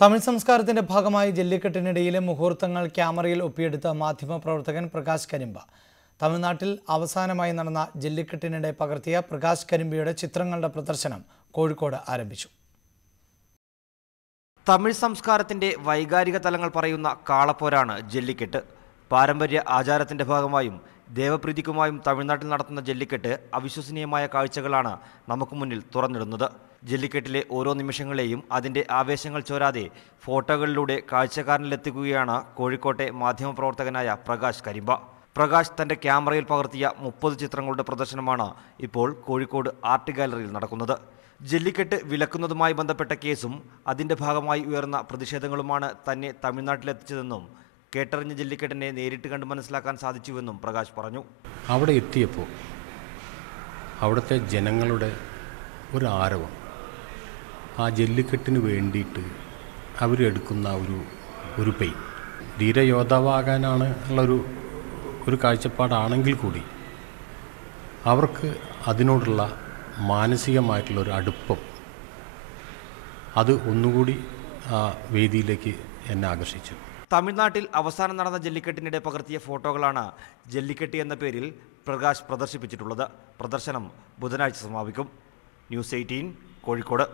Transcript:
തമിഴ് സംസ്കാരത്തിന്റെ ഭാഗമായി ജല്ലിക്കെട്ടിനിടയിലെ മുഹൂർത്തങ്ങൾ ക്യാമറയിൽ ഒപ്പിയെടുത്ത മാധ്യമപ്രവർത്തകൻ പ്രകാശ് കരിമ്പ. തമിഴ്നാട്ടിൽ അവസാനമായി നടന്ന ജല്ലിക്കെട്ടിനിടെ പകർത്തിയ പ്രകാശ് കരിമ്പയുടെ ചിത്രങ്ങളുടെ പ്രദർശനം കോഴിക്കോട് ആരംഭിച്ചു. തമിഴ് സംസ്കാരത്തിന്റെ വൈകാരിക തലങ്ങൾ പറയുന്ന കാളപ്പോരാണ് ജല്ലിക്കെട്ട്. പാരമ്പര്യ ആചാരത്തിന്റെ ഭാഗമായും ദേവപ്രീതിക്കുമായും തമിഴ്നാട്ടിൽ നടത്തുന്ന ജല്ലിക്കെട്ട് അവിശ്വസനീയമായ കാഴ്ചകളാണ് നമുക്ക് മുന്നിൽ തുറന്നിടുന്നത്. ജല്ലിക്കെട്ടിലെ ഓരോ നിമിഷങ്ങളെയും അതിൻ്റെ ആവേശങ്ങൾ ചോരാതെ ഫോട്ടോകളിലൂടെ കാഴ്ചക്കാരനിലെത്തിക്കുകയാണ് കോഴിക്കോട്ടെ മാധ്യമപ്രവർത്തകനായ പ്രകാശ് കരിമ്പ. പ്രകാശ് തൻ്റെ ക്യാമറയിൽ പകർത്തിയ 30 ചിത്രങ്ങളുടെ പ്രദർശനമാണ് ഇപ്പോൾ കോഴിക്കോട് ആർട്ട് ഗാലറിയിൽ നടക്കുന്നത്. ജല്ലിക്കെട്ട് വിലക്കുന്നതുമായി ബന്ധപ്പെട്ട കേസും അതിൻ്റെ ഭാഗമായി ഉയർന്ന പ്രതിഷേധങ്ങളുമാണ് തന്നെ തമിഴ്നാട്ടിലെത്തിച്ചതെന്നും കേട്ടറിഞ്ഞ ജല്ലിക്കെട്ടിനെ നേരിട്ട് കണ്ട് മനസ്സിലാക്കാൻ സാധിച്ചുവെന്നും പ്രകാശ് പറഞ്ഞു. അവിടെ എത്തിയപ്പോൾ അവിടുത്തെ ജനങ്ങളുടെ ഒരു ആരവം, ആ ജല്ലിക്കെട്ടിന് വേണ്ടിയിട്ട് അവരെടുക്കുന്ന ഒരു പെയിൻ, ധീരയോദ്ധാവാകാനാണ് ഉള്ളൊരു കാഴ്ചപ്പാടാണെങ്കിൽ കൂടി അവർക്ക് അതിനോടുള്ള മാനസികമായിട്ടുള്ളൊരു അടുപ്പം, അത് ഒന്നുകൂടി ആ വേദിയിലേക്ക് എന്നെ ആകർഷിച്ചു. തമിഴ്നാട്ടിൽ അവസാനം നടന്ന ജല്ലിക്കെട്ടിനിടെ പകർത്തിയ ഫോട്ടോകളാണ് ജല്ലിക്കെട്ട് എന്ന പേരിൽ പ്രകാശ് പ്രദർശിപ്പിച്ചിട്ടുള്ളത്. പ്രദർശനം ബുധനാഴ്ച സമാപിക്കും. ന്യൂസ് 18 കോഴിക്കോട്.